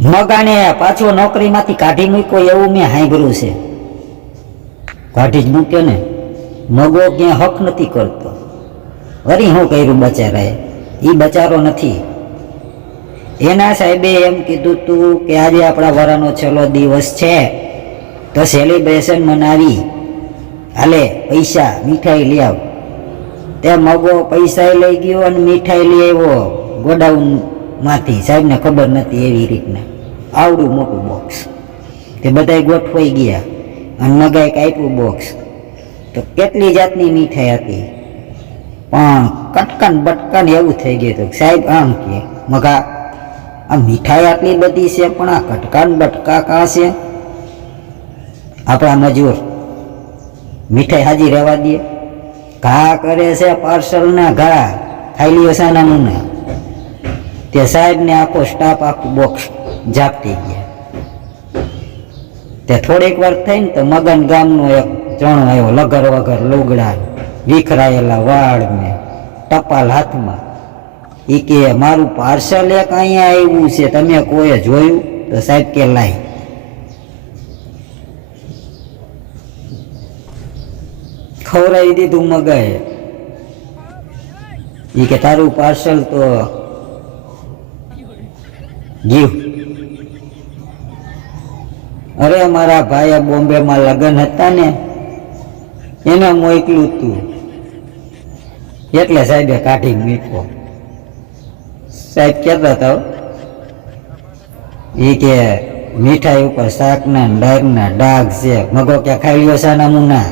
મગાને પાછો નોકરીમાંથી કાઢી મૂક્યો એવું મેં સાંભળ્યું છે. કાઢી જ મૂક્યો ને. મગો ક્યાં હક નથી કરતો. વળી શું કર્યું બચારાએ? એ બચારો નથી. એના સાહેબે એમ કીધું તું કે આજે આપણા વરાનો છેલ્લો દિવસ છે તો સેલિબ્રેશન મનાવી, હાલે પૈસા મીઠાઈ લઈ આવ. તે મગો પૈસા લઈ ગયો અને મીઠાઈ લઈ આવ્યો ગોડાઉનમાંથી. સાહેબને ખબર નથી એવી રીતના. આવડું મોટું બોક્સ. તે બધાય ગોઠવાઈ ગયા અને મગાએ કાપ્યું બોક્સ. તો કેટલી જાતની મીઠાઈ હતી, પણ કટકાન બટકાન એવું થઈ ગયું હતું. સાહેબ આમ કે મગા આ મીઠાઈ આટલી બધી છે પણ આ કટકાન બટકા કાં છે? આપણા મજૂર મીઠાઈ હાજી રહેવા દે. ઘા કરે છે પાર્સલના ઘા, ખાઈ લ્યો સાના મુના. તે સાહેબને આખો સ્ટાફ આખું બોક્સ ઝાપટી ગયા. તે થોડીક વાર થઈને તો મગન ગામનો એક જણો આવ્યો, લગર વગર લુગડા, વિખરાયેલા વાળ ને ટપાલ હાથમાં. એ કે મારું પાર્સલ એક અહીંયા આવ્યું છે, તમે કોઈએ જોયું? તો સાહેબ કે લાય. ખવડાવી દીધું મગાએ. એ કે તારું પાર્સલ તો ગયું. અરે મારા ભાઈએ બોમ્બેમાં લગ્ન હતા ને એને મોકલું તું એટલે સાહેબે કાઢી મૂક્યો. સાહેબ કહેતા હતા એ કે મીઠાઈ ઉપર શાકના ડરના ડાઘ છે. મગો કે ખાઈ લ્યો સાના મુના.